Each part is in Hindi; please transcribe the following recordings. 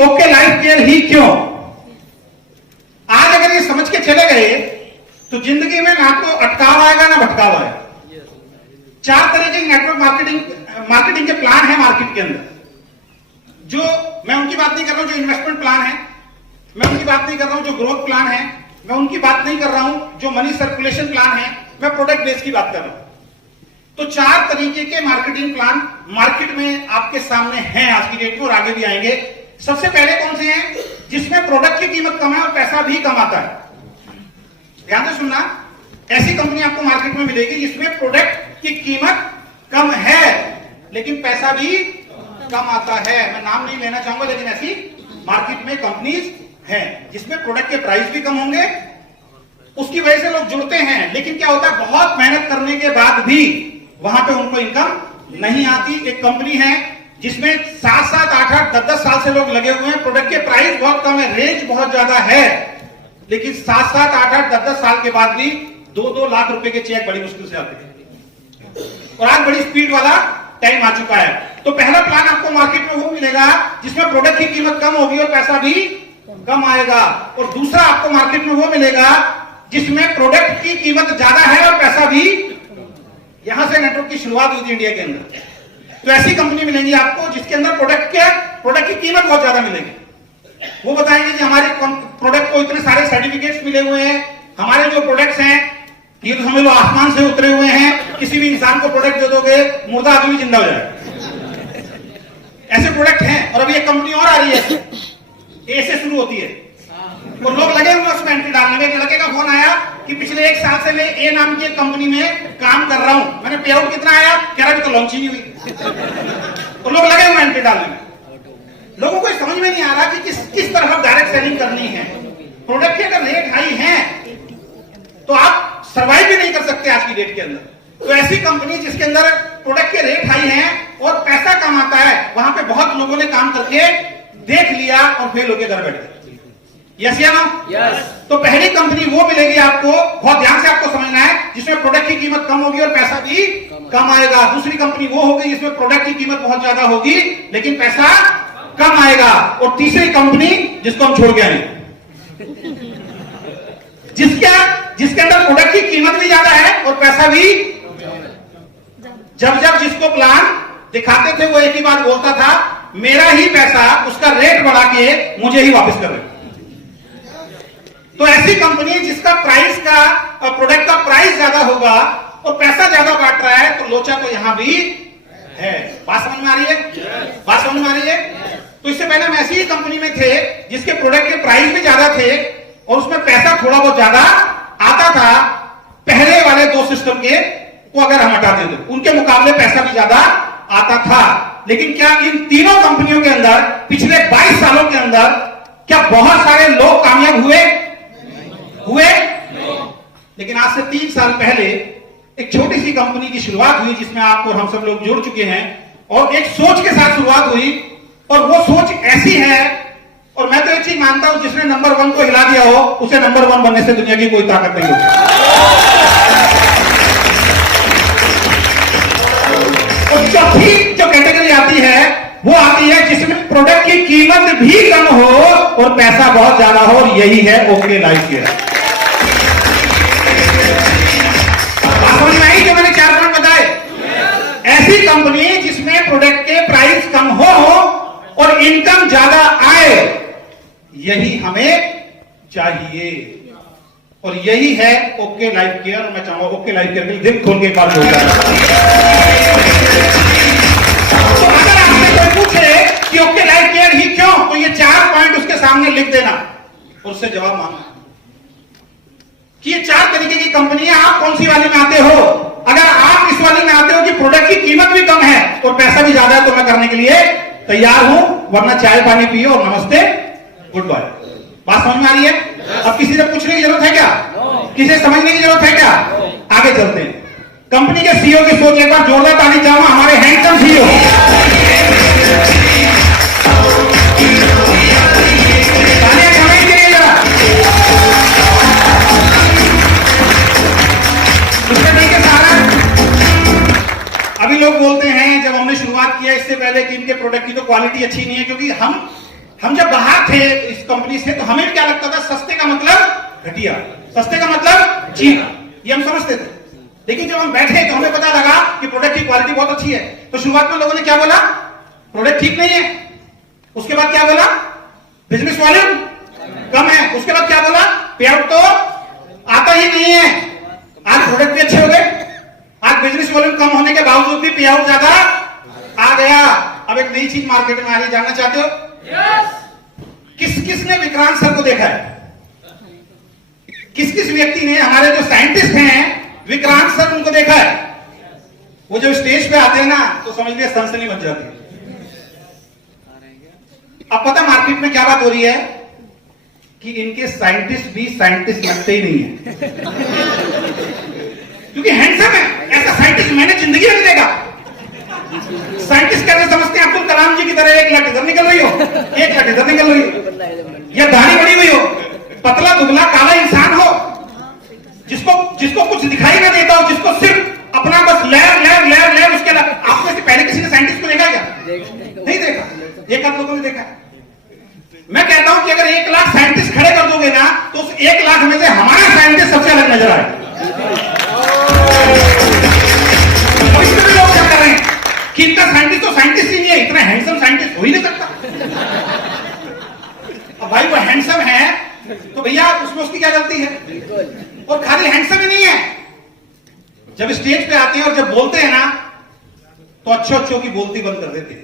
ओके लाइफ केयर ही क्यों? आज अगर ये समझ के चले गए तो जिंदगी में ना तो अटकाव आएगा ना भटकाव आएगा। 4 तरह के नेटवर्क मार्केटिंग के प्लान है मार्केट के अंदर। जो मैं उनकी बात नहीं कर रहा हूं जो इन्वेस्टमेंट प्लान है, मैं उनकी बात नहीं कर रहा हूं जो ग्रोथ प्लान है, मैं उनकी बात नहीं कर रहा हूं जो मनी सर्कुलेशन प्लान है, मैं प्रोडक्ट बेस की बात कर रहा हूं। तो 4 तरीके के मार्केटिंग प्लान मार्केट में आपके सामने हैं आज की डेट में और आगे भी आएंगे। सबसे पहले कौन से हैं? जिसमें प्रोडक्ट की कीमत कम है और पैसा भी कम आता है। ध्यान से सुनना, ऐसी कंपनी आपको मार्केट में मिलेगी जिसमें प्रोडक्ट की कीमत कम है लेकिन पैसा भी कम आता है। मैं नाम नहीं लेना चाहूंगा लेकिन ऐसी मार्केट में कंपनीज हैं जिसमें प्रोडक्ट के प्राइस भी कम होंगे, उसकी वजह से लोग जुड़ते हैं, लेकिन क्या होता है बहुत मेहनत करने के बाद भी वहां पे उनको इनकम नहीं आती। एक कंपनी है जिसमें 7-7, 8-8, 10-10 साल से लोग लगे हुए हैं, प्रोडक्ट के प्राइस बहुत कम है, रेंज बहुत ज्यादा है, लेकिन 7-7, 8-8, 10-10 साल के बाद भी 2-2 लाख रुपए के चेक बड़ी मुश्किल से आते हैं। और आज बड़ी स्पीड वाला टाइम आ चुका है। तो पहला प्लान आपको मार्केट में वो मिलेगा जिसमें प्रोडक्ट की कीमत कम होगी और पैसा भी कम आएगा। और दूसरा आपको मार्केट में वो मिलेगा जिसमें प्रोडक्ट की कीमत ज्यादा है और पैसा भी। यहां से नेटवर्क की शुरुआत हुई थी इंडिया के अंदर। तो ऐसी कंपनी मिलेंगी आपको जिसके अंदर प्रोडक्ट की कीमत बहुत ज्यादा मिलेगी। वो बताएंगे कि हमारे प्रोडक्ट को इतने सारे सर्टिफिकेट्स मिले हुए हैं, हमारे जो प्रोडक्ट्स हैं ये तो समझ लो आसमान से उतरे हुए हैं, किसी भी इंसान को प्रोडक्ट दे दोगे मुर्दा आदमी जिंदा हो जाएगा। ऐसे प्रोडक्ट हैं। और अभी एक कंपनी और आ रही है, ए से शुरू होती है और लोग लगे हुए उसमें एंट्री डालने में। एक लड़के का फोन आया कि पिछले 1 साल से मैं ए नाम की एक कंपनी में काम कर रहा हूं, मैंने पे आउट कितना आया? कह रहा अभी तो लॉन्च ही नहीं हुई। और लोग लगे हुए एंट्री डालने में। लोगों को समझ में नहीं आ रहा कि किस तरह डायरेक्ट सेलिंग करनी है। प्रोडक्ट के अगर रेट हाई है तो आप सर्वाइव भी नहीं कर सकते आज की डेट के अंदर। तो ऐसी कंपनी जिसके अंदर प्रोडक्ट के रेट हाई हैं और पैसा कम आता है, वहां पे बहुत लोगों ने काम करके देख लिया और फेल होकर घर बैठ गए। यस या नो? यस। तो पहली कंपनी वो मिलेगी आपको, बहुत ध्यान से आपको समझना है, जिसमें प्रोडक्ट की कीमत कम होगी और पैसा भी कम आएगा। दूसरी कंपनी वो होगी जिसमें प्रोडक्ट की कीमत बहुत ज्यादा होगी लेकिन पैसा कम आएगा। और तीसरी कंपनी जिसको हम छोड़ के आए, जिसके अंदर प्रोडक्ट की कीमत भी ज्यादा है और पैसा भी। जब जिसको प्लान दिखाते थे वो एक ही बात बोलता था, मेरा ही पैसा उसका रेट बढ़ा के मुझे ही वापस कर रहे। तो ऐसी कंपनी जिसका प्राइस का और प्रोडक्ट का प्राइस ज्यादा होगा और पैसा ज्यादा बांट रहा है, तो लोचा तो यहां भी है। बात समझ में आ रही है? बात समझ में आ रही है? तो इससे पहले हम ऐसी ही कंपनी में थे जिसके प्रोडक्ट के प्राइस भी ज्यादा थे और उसमें पैसा थोड़ा बहुत ज्यादा आता था। पहले वाले 2 सिस्टम के को अगर हम हटाते तो उनके मुकाबले पैसा भी ज्यादा आता था। लेकिन क्या इन तीनों कंपनियों के अंदर पिछले 22 सालों के अंदर क्या बहुत सारे लोग कामयाब हुए? लेकिन आज से 3 साल पहले एक छोटी सी कंपनी की शुरुआत हुई जिसमें आप और हम सब लोग जुड़ चुके हैं और एक सोच के साथ शुरुआत हुई। और वो सोच ऐसी है, और मैं तो एक चीज मानता हूं, जिसने नंबर 1 को हिला दिया हो उसे नंबर 1 बनने से दुनिया की कोई ताकत नहीं होती। और चौथी जो कैटेगरी आती है वो आती है जिसमें प्रोडक्ट की कीमत भी कम हो और पैसा बहुत ज्यादा हो, और यही है ओके लाइफ केयर। समझ में आई जो मैंने 4 पॉइंट बताए? ऐसी कंपनी जिसमें प्रोडक्ट के प्राइस कम हो और इनकम ज्यादा आए, यही हमें चाहिए और यही है ओके लाइफ केयर। मैं चाहूंगा ओके लाइफ केयर के लिए दिल खोल के एक बार बोल रहा। तो अगर आपसे कोई पूछे कि ओके लाइफ केयर ही क्यों, तो ये 4 पॉइंट उसके सामने लिख देना और उससे जवाब मांगना कि ये 4 तरीके की कंपनियां, आप कौन सी वाली में आते हो। अगर आप इस वाली में आते हो कि प्रोडक्ट की कीमत भी कम है और पैसा भी ज्यादा है, तो मैं करने के लिए तैयार हूं, वरना चाय पानी पियो और नमस्ते गुड बाय। बात समझ में आ रही है? अब किसी से पूछने की जरूरत है क्या? किसी से समझने की जरूरत है क्या? आगे चलते हैं। कंपनी के सीईओ की सोच एक बार जोरदार ताली चाहूंगा हमारे हैंडसम सीईओ। तालियां कमाई के लिए जरा। उससे नहीं के सारा अभी लोग बोलते हैं, जब हमने शुरुआत किया इससे पहले, कि इनके प्रोडक्ट की तो क्वालिटी अच्छी नहीं है, क्योंकि हम जब बाहर थे इस कंपनी से तो हमें क्या लगता था, सस्ते का मतलब घटिया, सस्ते का मतलब चीप, ये हम समझते थे। लेकिन जब हम बैठे तो हमें पता लगा कि प्रोडक्ट की क्वालिटी बहुत अच्छी है। तो शुरुआत में लोगों ने क्या बोला, प्रोडक्ट ठीक नहीं है। उसके बाद क्या बोला, बिजनेस वॉल्यूम कम है। उसके बाद क्या बोला, पे आउट तो आता ही नहीं है। आज प्रोडक्ट भी अच्छे हो गए, आज बिजनेस वॉल्यूम कम होने के बावजूद भी पे आउट ज्यादा आ गया। अब एक नई चीज मार्केट में आ रही, जानना चाहते हो? किस किस ने विक्रांत सर को देखा है? किस किस व्यक्ति ने, हमारे जो साइंटिस्ट हैं विक्रांत सर, उनको देखा है? वो जो स्टेज पे आते हैं ना तो समझ लिया सनसनी बच जाती है। अब पता मार्केट में क्या बात हो रही है कि इनके साइंटिस्ट भी साइंटिस्ट लगते ही नहीं है क्योंकि हैंडसम है। ऐसा साइंटिस्ट मैंने जिंदगी में नहीं देखा। साइंटिस्ट कैसे समझते हैं, अब्दुल कलाम जी की तरह एक लट इधर निकल रही हो, एक लट इधर निकल रही हो, या दाढ़ी बड़ी हुई हो, पतला दुबला काला इंसान हो, जिसको कुछ दिखाई ना देता हो, जिसको सिर्फ अपना बस लैब लैब लैब लैब। उसके अलावा आप में से पहले किसी ने साइंटिस्ट को देखा क्या? नहीं देखा। एक आध लोगों ने देखा। मैं कहता हूं कि अगर 1 लाख साइंटिस्ट खड़े कर दोगे ना तो उस 1 लाख में से हमारा साइंटिस्ट सबसे अलग नजर आए। अब इसमें भी लोग क्या कर रहे हैं कि इनका साइंटिस्ट तो साइंटिस्ट ही नहीं है, इतना हैंडसम साइंटिस्ट हो ही नहीं सकता। अब भाई वो हैंडसम है तो भैया उसमें उसकी क्या गलती है? और खाली हैंडसम ही नहीं है, जब स्टेज पे आते हैं और जब बोलते हैं ना तो अच्छों की बोलती बंद कर देते हैं।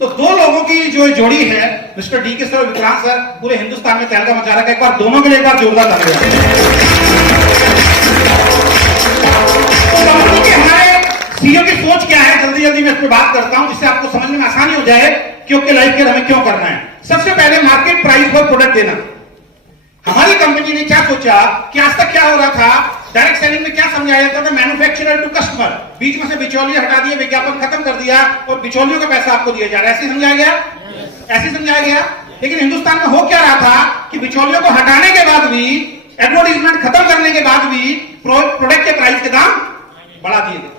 तो दो लोगों की जो जोड़ी है, मिस्टर डी के सर और विक्रांत सर, पूरे हिंदुस्तान में तहलका मचा रहा है। एक बार दोनों के लिए एक बार जोरदार तालियां। तो कंपनी के हमारे सीईओ की सोच क्या है, जल्दी जल्दी मैं इस पर बात करता हूं जिससे आपको समझने में आसानी हो जाए कि ओके लाइफ केयर हमें क्यों करना है। सबसे पहले मार्केट प्राइस पर प्रोडक्ट देना। हमारी कंपनी ने क्या सोचा कि आज तक क्या हो रहा था, डायरेक्ट सेलिंग में क्या समझाया जाता था, मैन्युफैक्चरर टू कस्टमर, बीच में से बिचौलिए हटा दिए, विज्ञापन खत्म कर दिया और बिचौलियों का पैसा आपको दिया जा रहा है। ऐसे समझाया गया, ऐसे समझाया गया। लेकिन हिंदुस्तान में हो क्या रहा था कि बिचौलियों को हटाने के बाद भी, एडवर्टाइजमेंट खत्म करने के बाद भी प्रोडक्ट के प्राइस के दाम बढ़ा दिए गए।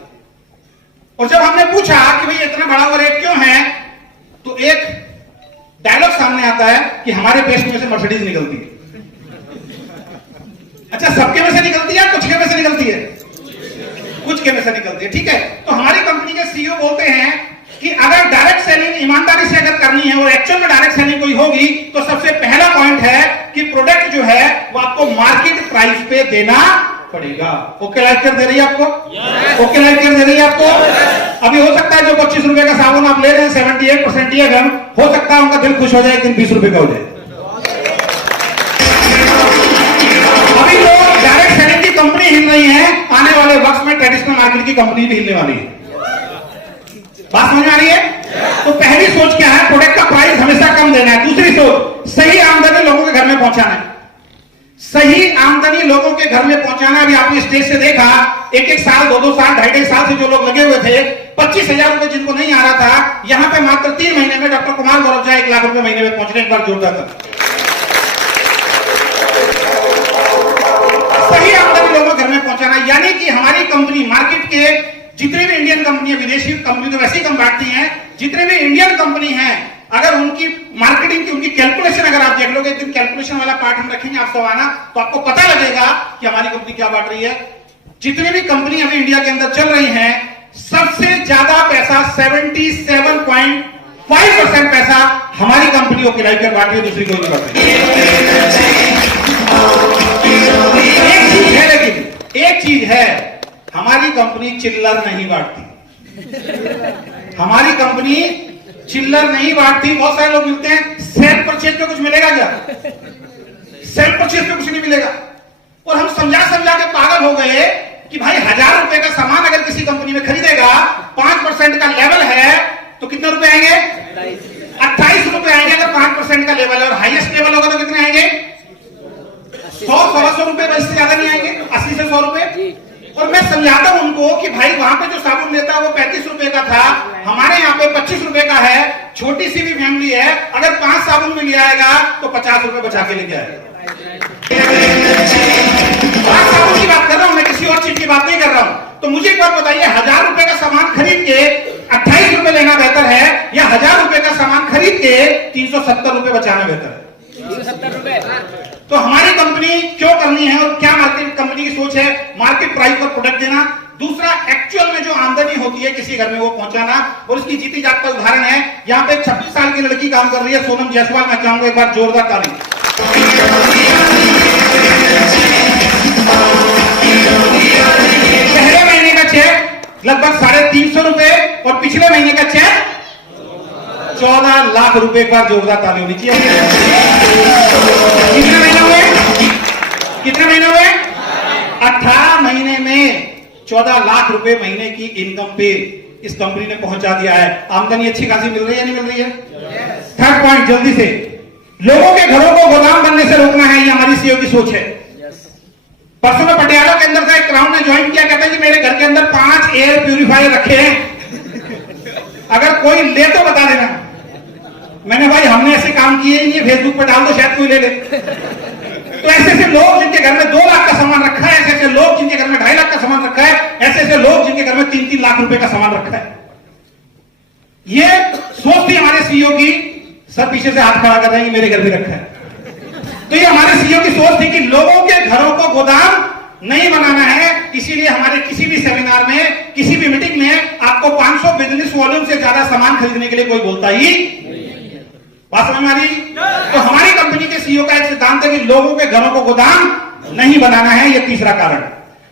और जब हमने पूछा कि भाई इतना बढ़ा हुआ रेट क्यों है, तो एक डायलॉग सामने आता है कि हमारे पेस्ट में से मर्सिडीज निकलती है। अच्छा, सबके में से निकलती है, कुछ के में से निकलती है, कुछ के में से निकलती है, ठीक है। तो हमारी कंपनी के सीईओ बोलते हैं कि अगर डायरेक्ट सेलिंग ईमानदारी से अगर करनी है और एक्चुअल में डायरेक्ट सेलिंग कोई होगी तो सबसे पहला पॉइंट है कि प्रोडक्ट जो है वो आपको मार्केट प्राइस पे देना पड़ेगा। ओके लाइफ केयर दे रही है आपको? ओके लाइफ केयर दे रही है आपको? अभी हो सकता है जो 25 रुपए का साबुन आप ले रहे हैं 78% TFM, हो सकता है उनका दिल खुश हो जाए, एक दिन 20 रुपए का हो जाए। अभी लोग डायरेक्ट सेलिंग की कंपनी हिल रही है, आने वाले वक्त में ट्रेडिशनल मार्केट की कंपनी भी हिलने वाली है। बात समझ में आ रही है? तो पहली सोच क्या है, प्रोडक्ट का प्राइस हमेशा कम देना है। दूसरी सोच, सही आमदनी लोगों के घर में पहुंचाना है। सही आमदनी लोगों के घर में पहुंचाना। अभी आपने स्टेज से देखा, 1-1 साल, 2-2 साल, 2.5 साल से जो लोग लगे हुए थे, 25,000 रुपए जिनको नहीं आ रहा था, यहां पे मात्र 3 महीने में डॉक्टर कुमार गौरव झा 1 लाख रुपए महीने में पहुंचने। एक बार जोरदार था। सही आमदनी लोगों के घर में पहुंचाना, यानी कि हमारी कंपनी मार्केट के जितने भी इंडियन कंपनी है, विदेशी कंपनी तो वैसे ही कम बांटती हैं, जितने भी इंडियन कंपनी हैं, अगर उनकी मार्केटिंग की उनकी कैलकुलेशन अगर आप देख लोगे, एक दिन कैलकुलेशन वाला पार्ट हम रखेंगे आप सब आना, तो आपको पता लगेगा कि हमारी कंपनी क्या बांट रही है। जितनी भी कंपनी अभी इंडिया के अंदर चल रही हैं, सबसे ज्यादा पैसा 77.5% पैसा हमारी कंपनी ओके लाइफ केयर बांट रही है, दूसरी कोई नहीं बांट रही। एक चीज है, लेकिन एक चीज है, हमारी कंपनी चिल्लर नहीं बांटती। हमारी कंपनी चिल्लर नहीं बांटती। बहुत सारे लोग मिलते हैं, सेल्फ परचेज पे कुछ मिलेगा क्या? सेल्फ परचेज पे कुछ नहीं मिलेगा। और हम समझा के पागल हो गए कि भाई 1000 रुपए का सामान अगर किसी कंपनी में खरीदेगा, 5% का लेवल है तो कितने रुपए आएंगे? 28 रुपए आएंगे अगर 5% का लेवल है। और हाईएस्ट लेवल होगा तो कितने आएंगे? 100-125 रुपए, इससे ज्यादा नहीं आएंगे, 80 से 100 रुपए। और मैं समझाता हूं उनको कि भाई वहां पे जो साबुन लेता है वो 35 रुपए का था, हमारे यहाँ पे 25 रुपए का है। छोटी सी भी फैमिली है, अगर 5 साबुन में ले आएगा तो 50 रुपए बचा के लेके आएगा। 5 साबुन की बात कर रहा हूं मैं, किसी और चीज की बात नहीं कर रहा हूं। तो मुझे एक बात बताइए, 1000 रुपए का सामान खरीद के 28 रुपए लेना बेहतर है या 1000 रुपए का सामान खरीद के 370 रुपए बचाना बेहतर है? 370 रुपए। तो हमारी कंपनी क्यों करनी है और क्या मार्केट कंपनी की सोच है? मार्केट प्राइस पर प्रोडक्ट देना। दूसरा, एक्चुअल में जो आमदनी होती है किसी घर में वो पहुंचाना। और इसकी जीती जात का उदाहरण है, यहाँ पे 26 साल की लड़की काम कर रही है, सोनम जायसवाल। मैं चाहूंगा एक बार जोरदार ताली। पहले महीने का चेक लगभग 350 रुपए और पिछले महीने का चेक 14 लाख रुपए। एक बार जोरदार ताली होनी चाहिए। कितने महीने हुए? कितने महीने हुए? 18 महीने में 14 लाख रुपए महीने की इनकम पे इस कंपनी ने पहुंचा दिया है। आमदनी अच्छी खासी मिल रही है, नहीं मिल रही है? थर्ड पॉइंट, जल्दी से, लोगों के घरों को गोदाम बनने से रोकना है। ये हमारी सीईओ की सोच है। परसों में पटियाला के अंदर से एक क्राउन ने ज्वाइन किया, कहते हैं कि मेरे घर के अंदर 5 एयर प्यूरिफायर रखे हैं, अगर कोई ले तो बता देना। मैंने भाई हमने ऐसे काम किए ही नहीं, फेसबुक पर डाल दो शायद कोई ले ले। तो ऐसे ऐसे लोग जिनके घर में 2 लाख का सामान रखा है, ऐसे ऐसे लोग जिनके घर में 2.5 लाख का सामान रखा है, ऐसे ऐसे लोग जिनके घर में 3-3 लाख रुपए का सामान रखा है। ये सोच थी हमारे सीईओ की। सब पीछे से हाथ खड़ा कर रहे हैं, मेरे घर भी रखा है। तो ये हमारे सीईओ की सोच थी कि लोगों के घरों को गोदाम नहीं बनाना है। इसीलिए हमारे किसी भी सेमिनार में, किसी भी मीटिंग में आपको 500 बिजनेस वॉल्यूम से ज्यादा सामान खरीदने के लिए कोई बोलता ही बात समझ में आ रही? तो हमारी कंपनी के सीईओ का एक सिद्धांत है कि लोगों के घरों को गोदाम नहीं बनाना है। यह तीसरा कारण।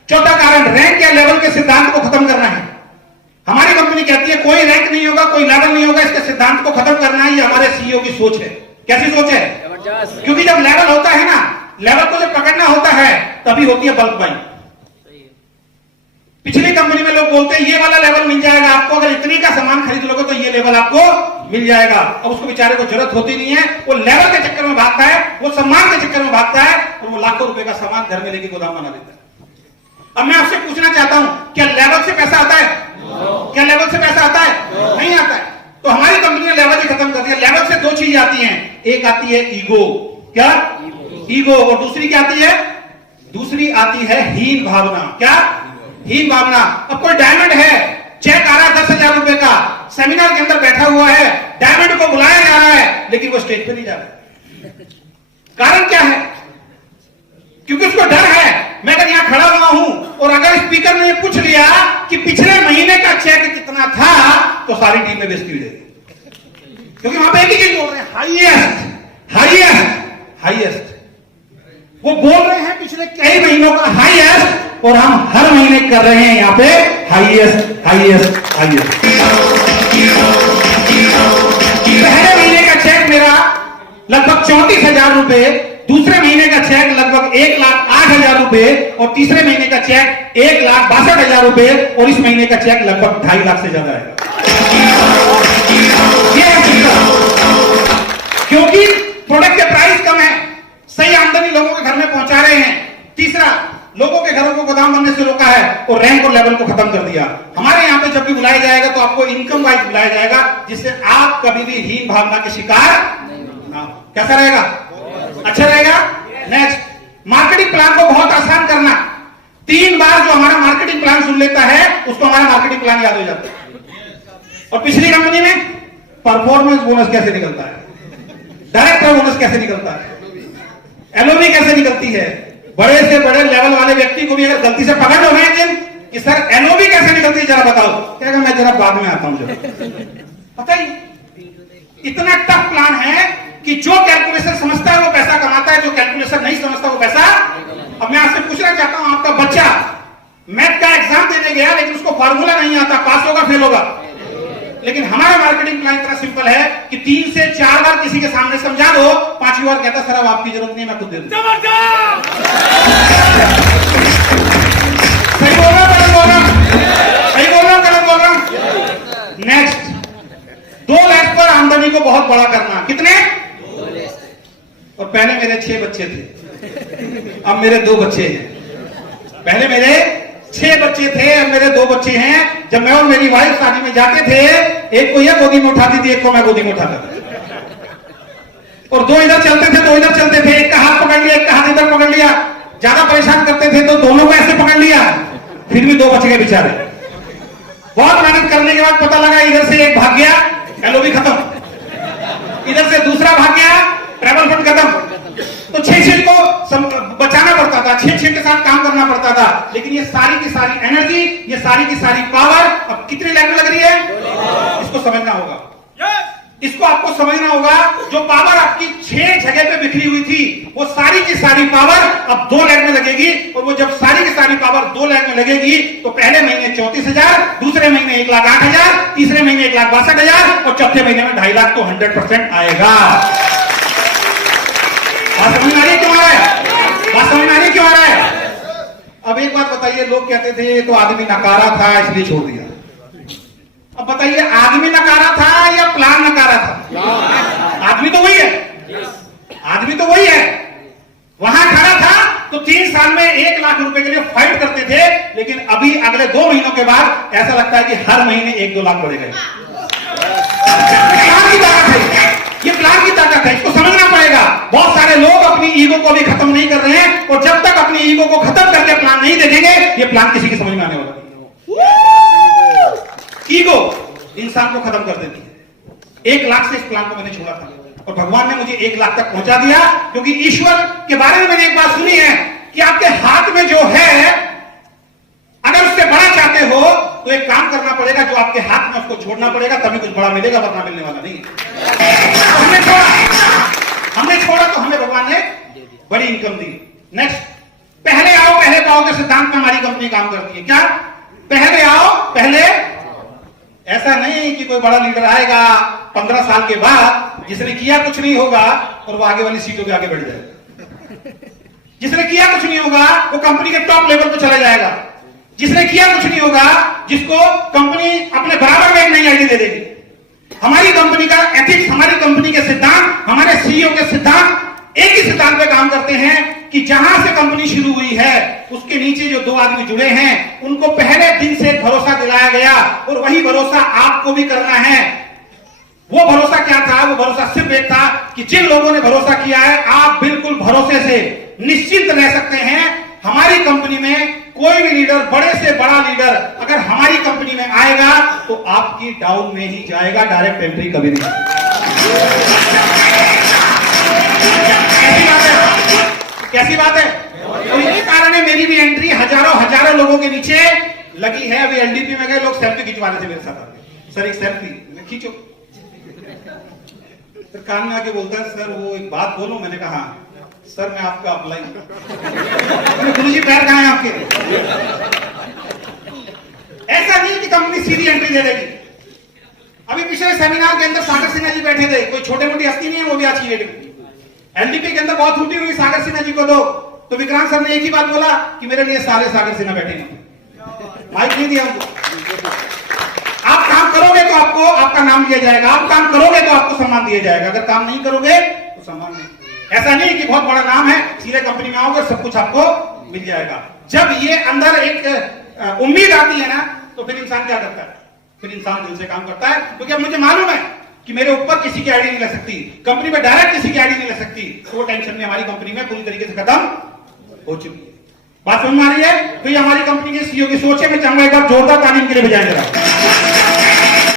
चौथा कारण, रैंक या लेवल के सिद्धांत को खत्म करना है। हमारी कंपनी कहती है कोई रैंक नहीं होगा, कोई लेवल नहीं होगा, इसके सिद्धांत को खत्म करना है। ये हमारे सीईओ की सोच है। कैसी सोच है? क्योंकि जब लेवल होता है ना, लेवल को जब पकड़ना होता है तभी होती है बल्क बाइंग। पिछली कंपनी में लोग बोलते हैं ये वाला लेवल मिल जाएगा आपको, अगर इतनी का सामान खरीद लोगे तो ये लेवल आपको मिल जाएगा। अब उसको बेचारे को जरूरत होती नहीं है, वो लेवल के चक्कर में भागता है, वो सम्मान के चक्कर में भागता है और वो लाखों रुपए का सामान घर में लेके गोदाम बना देता है। अब मैं आपसे पूछना चाहता हूं, क्या लेवल से पैसा आता है? क्या लेवल से पैसा आता है? नहीं आता है। तो हमारी कंपनी ने लेवल ही खत्म कर दिया। लेवल से 2 चीजें आती हैं, एक आती है ईगो। क्या? ईगो। और दूसरी क्या आती है? दूसरी आती है हीन भावना। क्या? हीन भावना। अब कोई डायमंड है, चेक आ रहा है 10,000 रुपए का, सेमिनार के अंदर बैठा हुआ है, डायमंड को बुलाया जा रहा है लेकिन वो स्टेज पे नहीं जा रहा। कारण क्या है? क्योंकि उसको डर है, मैं अगर यहां खड़ा हुआ हूं और अगर स्पीकर ने पूछ लिया कि पिछले महीने का चेक कितना था, तो सारी टीम में बेइज्जती हो जाएगी। क्योंकि वहां पे एक ही चीज बोल रहे हैं, हाईएस्ट हाईएस्ट हाईएस्ट। वो बोल रहे हैं पिछले कई महीनों का हाईएस्ट, और हम हर महीने कर रहे हैं यहां पे हाईएस्ट हाईएस्ट हाईएस्ट। पहले महीने का चेक मेरा लगभग 34,000 रुपए, दूसरे महीने का चेक लगभग 1,08,000 रुपए और तीसरे महीने का चेक 1,62,000 रुपए और इस महीने का चेक लगभग 2.5 लाख से ज्यादा है। क्योंकि प्रोडक्ट के प्राइस कम है, सही आमदनी लोगों के घर में पहुंचा रहे हैं। तीसरा, लोगों के घरों को गोदाम बनने से रोका है और रैंक और लेवल को खत्म कर दिया। हमारे यहाँ पे जब भी बुलाया जाएगा तो आपको इनकम वाइज बुलाया जाएगा, जिससे आप कभी भी हीन भावना के शिकार ना। कैसा रहेगा? अच्छा रहेगा। नेक्स्ट, मार्केटिंग प्लान को बहुत आसान करना। 3 बार जो हमारा मार्केटिंग प्लान सुन लेता है उसको हमारा मार्केटिंग प्लान याद हो जाता है। और पिछली कंपनी में परफॉर्मेंस बोनस कैसे निकलता है, डायरेक्टर बोनस कैसे निकलता है, एलओबी कैसे निकलती है, बड़े से बड़े लेवल वाले व्यक्ति को भी अगर गलती से पकड़ लो ना दिन कि सर एलओबी कैसे निकलती है जरा बताओ, कहेगा मैं जरा बाद में आता हूं। जरा पता ही इतना टफ प्लान है कि जो कैलकुलेशन समझता है वो पैसा कमाता है, जो कैलकुलेशन नहीं समझता वो पैसा। अब मैं आपसे पूछना चाहता हूं, आपका बच्चा मैथ का एग्जाम देने गया लेकिन उसको फार्मूला नहीं आता, पास होगा फेल होगा? लेकिन हमारा मार्केटिंग प्लान इतना सिंपल है कि 3 से 4 बार किसी के सामने समझा दो, 5वीं बार कहता सर अब आपकी जरूरत नहीं, मैं खुद दे दूं। सही बोल रहा हूं, बोल रहा हूं, सही बोल रहा हूं, गलत बोल रहा हूं? नेक्स्ट, 2 लाख पर आमदनी को बहुत बड़ा करना। कितने? और पहले मेरे 6 बच्चे थे, अब मेरे 2 बच्चे हैं। पहले मेरे 6 बच्चे थे, अब मेरे 2 बच्चे हैं। जब मैं और मेरी वाइफ शादी में जाते थे, एक को यह गोदी में उठाती थी, एक को मैं गोदी में उठाता था, और 2 इधर चलते थे, 2 इधर चलते थे, एक का हाथ पकड़ लिया, एक का हाथ इधर पकड़ लिया। ज्यादा परेशान करते थे तो दोनों को ऐसे पकड़ लिया, फिर भी 2 बच गए बेचारे। बहुत मेहनत करने के बाद पता लगा इधर से एक भाग गया, एलओबी खत्म, इधर से दूसरा भाग गया, ट्रैवल फंड खत्म। तो 6 को बचाना पड़ता था, 6 के साथ काम करना पड़ता था। लेकिन ये सारी की सारी एनर्जी, ये सारी की सारी पावर अब कितनी लाइन में लग रही है, इसको समझना होगा। इसको आपको समझना होगा। जो पावर आपकी 6 जगह पे बिखरी हुई थी, वो सारी की सारी पावर अब 2 लाइन में लगेगी। और वो जब सारी की सारी पावर 2 लाइन में लगेगी, तो पहले महीने 34,000, दूसरे महीने 1,08,000, तीसरे महीने 1,62,000 और चौथे महीने में 2.5 लाख तो 100% आएगा। बात समझ में आ रही क्यों आ रहा है? बात समझ में आ रही क्यों आ रहा है? अब एक बात बताइए, लोग कहते थे ये तो आदमी नकारा था इसलिए छोड़ दिया। अब बताइए, आदमी नकारा था या प्लान नकारा था? आदमी तो वही है, आदमी तो वही है। वहां खड़ा था तो 3 साल में 1 लाख रुपए के लिए फाइट करते थे, लेकिन अभी अगले 2 महीनों के बाद ऐसा लगता है कि हर महीने 1-2 लाख बढ़ेगा। प्लान की ताकत है, ये प्लान की ताकत है, इसको समझना पड़ेगा। बहुत सारे लोग अपनी ईगो को भी खत्म नहीं कर रहे हैं, और जब तक अपनी ईगो को खत्म करके प्लान नहीं देखेंगे, ये प्लान किसी की समझ में आने वाला नहीं। ईगो इंसान को खत्म कर देती है। 1 लाख से इस प्लान को मैंने छोड़ा था, और भगवान ने मुझे 1 लाख तक पहुंचा दिया, क्योंकि ईश्वर के बारे में मैंने एक बात सुनी है कि आपके हाथ में जो है, अगर उससे बड़ा चाहते हो तो एक काम करना पड़ेगा, जो आपके हाथ में उसको छोड़ना पड़ेगा, तभी कुछ बड़ा मिलेगा, वरना मिलने वाला नहीं। हमने छोड़ा तो हमें भगवान ने बड़ी इनकम दी। नेक्स्ट, पहले आओ पहले पाओ के सिद्धांत में हमारी कंपनी काम करती है। क्या पहले आओ पहले? ऐसा नहीं कि कोई बड़ा लीडर आएगा 15 साल के बाद, जिसने किया कुछ नहीं होगा और वो आगे वाली सीटों पे आगे बढ़ जाएगा। जिसने किया कुछ नहीं होगा वो कंपनी के टॉप लेवल पे चला जाएगा। जिसने किया कुछ नहीं होगा, जिसको कंपनी अपने बराबर में एक नई आईडी दे देगी। हमारी कंपनी का एथिक्स, हमारी कंपनी के सिद्धांत, हमारे सीईओ के सिद्धांत एक ही सिद्धांत पे काम करते हैं कि जहां से कंपनी शुरू हुई है, उसके नीचे जो 2 आदमी जुड़े हैं, उनको पहले दिन से भरोसा दिलाया गया, और वही भरोसा आपको भी करना है। वो भरोसा क्या था? वो भरोसा सिर्फ एक था कि जिन लोगों ने भरोसा किया है, आप बिल्कुल भरोसे से निश्चिंत रह सकते हैं। हमारी कंपनी में कोई भी लीडर, बड़े से बड़ा लीडर अगर हमारी कंपनी में आएगा तो आपकी डाउन में ही जाएगा, डायरेक्ट एंट्री कभी नहीं। कैसी बात है? तो यही कारण है मेरी भी एंट्री हजारों लोगों के नीचे लगी है। अभी एलडीपी में गए, लोग सेल्फी खिंचवाने से मेरे साथ आते, सर एक सेल्फी खींचो। फिर कान में आके बोलता है, सर वो एक बात बोलो। मैंने कहा सर मैं आपका अप्लाई, गुरुजी पैर कहां है आपके? ऐसा नहीं कि कंपनी सीधी एंट्री दे देगी। अभी पिछले सेमिनार के अंदर सागर सिन्हा जी बैठे थे, कोई छोटे मोटी हस्ती नहीं है, वो भी आज की डेट में एलडीपी के अंदर बहुत छूटी हुई सागर सिन्हा जी को दो, तो विक्रांत सर ने एक ही बात बोला कि मेरे लिए सारे सागर सिन्हा बैठे हैं, माइक नहीं दिया उनको। आप काम करोगे तो आपको आपका नाम दिया जाएगा, आप काम करोगे तो आपको सम्मान दिया जाएगा, अगर काम नहीं करोगे तो सम्मान नहीं। ऐसा नहीं कि बहुत बड़ा नाम है, सीधे कंपनी में आओगे सब कुछ आपको मिल जाएगा। जब ये अंदर एक उम्मीद आती है ना, तो फिर इंसान क्या करता है? फिर इंसान दिल से काम करता है, क्योंकि अब मुझे मालूम है कि मेरे ऊपर किसी की आईडी नहीं लग सकती, कंपनी में डायरेक्ट किसी की आईडी नहीं लग सकती। तो वो टेंशन में हमारी कंपनी में पूरी तरीके से खत्म हो चुकी है। बात समझ में आ रही है? तो ये हमारी कंपनी के सीईओ की सोच है। मैं चाहूंगा एक बार जोरदार तालीम के लिए बजाएं जरा।